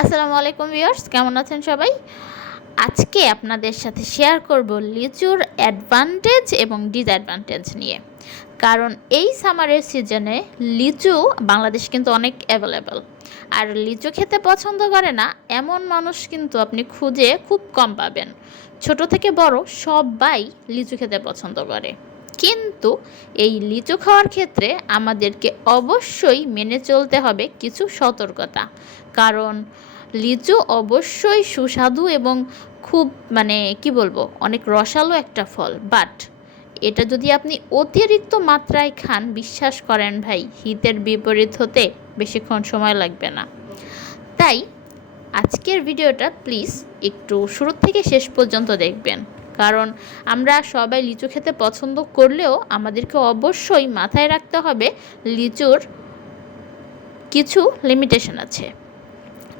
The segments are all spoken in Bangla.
আসসালামু আলাইকুম ভিউয়ার্স, কেমন আছেন সবাই? আজকে আপনাদের সাথে শেয়ার করব লিচুর অ্যাডভান্টেজ এবং ডিসঅ্যাডভান্টেজ নিয়ে। কারণ এই সামারের সিজনে লিচু বাংলাদেশ কিন্তু অনেক অ্যাভেলেবল আর লিচু খেতে পছন্দ করে না, এমন মানুষ কিন্তু আপনি খুঁজে খুব কম পাবেন। ছোট থেকে বড় সবাই লিচু খেতে পছন্দ করে। কিন্তু এই লিচু খাওয়ার ক্ষেত্রে আমাদেরকে অবশ্যই মেনে চলতে হবে কিছু সতর্কতা। কারণ লিচু অবশ্যই সুস্বাদু এবং খুব মানে কি বলব, অনেক রসালো একটা ফল। বাট এটা যদি আপনি অতিরিক্ত মাত্রায় খান, বিশ্বাস করেন ভাই, হিতের বিপরীত হতে বেশিক্ষণ সময় লাগবে না। তাই আজকের ভিডিওটা প্লিজ একটু শুরু থেকে শেষ পর্যন্ত দেখবেন। কারণ আমরা সবাই লিচু খেতে পছন্দ করলেও আমাদেরকে অবশ্যই মাথায় রাখতে হবে লিচুর কিছু লিমিটেশন আছে।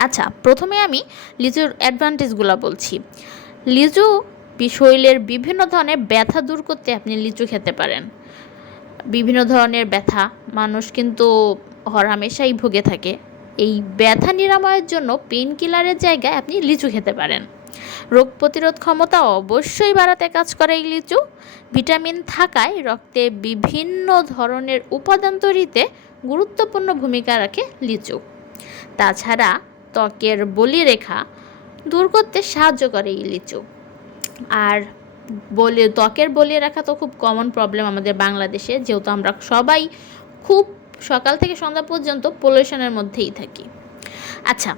আচ্ছা প্রথমে আমি লিচুর অ্যাডভান্টেজগুলো বলছি। লিচু শরীরের বিভিন্ন ধরনের ব্যথা দূর করতে আপনি লিচু খেতে পারেন। বিভিন্ন ধরনের ব্যথা, মানুষ কিন্তু হরহামেশাই ভুগে থাকে। এই ব্যথা নিরাময়ের জন্য পেন কিলারের জায়গায় আপনি লিচু খেতে পারেন। রোগ প্রতিরোধ ক্ষমতা অবশ্যই বাড়াতে কাজ করে এই লিচু। ভিটামিন থাকায় রক্তে বিভিন্ন ধরনের উপাদান তৈরিতে গুরুত্বপূর্ণ ভূমিকা রাখে লিচু। তাছাড়া ত্বকের বলিরেখা দূর করতে সাহায্য করে এই লিচু। আর বলে, ত্বকের বলিয়ে রাখা তো খুব কমন প্রবলেম আমাদের বাংলাদেশে, যেহেতু আমরা সবাই খুব সকাল থেকে সন্ধ্যা পর্যন্ত পলিউশনের মধ্যেই থাকি। আচ্ছা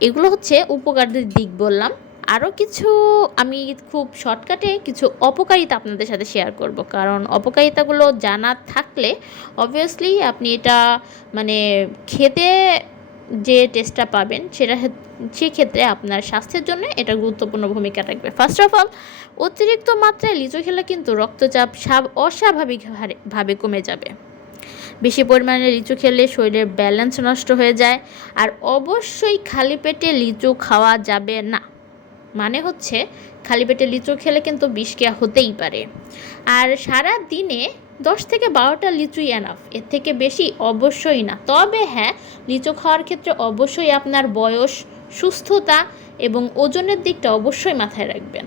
এগুলো হচ্ছে উপকারদের দিক বললাম। আরও কিছু আমি খুব শর্টকাটে কিছু অপকারিতা আপনাদের সাথে শেয়ার করব। কারণ অপকারিতাগুলো জানা থাকলে অবভিয়াসলি আপনি এটা মানে খেতে যে টেস্টটা পাবেন সেটা সেক্ষেত্রে আপনার স্বাস্থ্যের জন্য এটা গুরুত্বপূর্ণ ভূমিকা রাখবে ফার্স্ট অফ অল অতিরিক্ত মাত্রায় লিচু খেলে কিন্তু রক্তচাপ স্বাভ- অস্বাভাবিক ভাবে কমে যাবে। বেশি পরিমাণে লিচু খেলে শরীরের ব্যালেন্স নষ্ট হয়ে যায়। আর অবশ্যই খালি পেটে লিচু খাওয়া যাবে না। মানে হচ্ছে, খালি পেটে লিচু খেলে কিন্তু বিষক্রিয়া হতেই পারে। আর সারা দিনে দশ থেকে বারোটা লিচুই এনাফ এর থেকে বেশি অবশ্যই না। তবে হ্যাঁ লিচু খাওয়ার ক্ষেত্রে অবশ্যই আপনার বয়স, সুস্থতা এবং ওজনের দিকটা অবশ্যই মাথায় রাখবেন।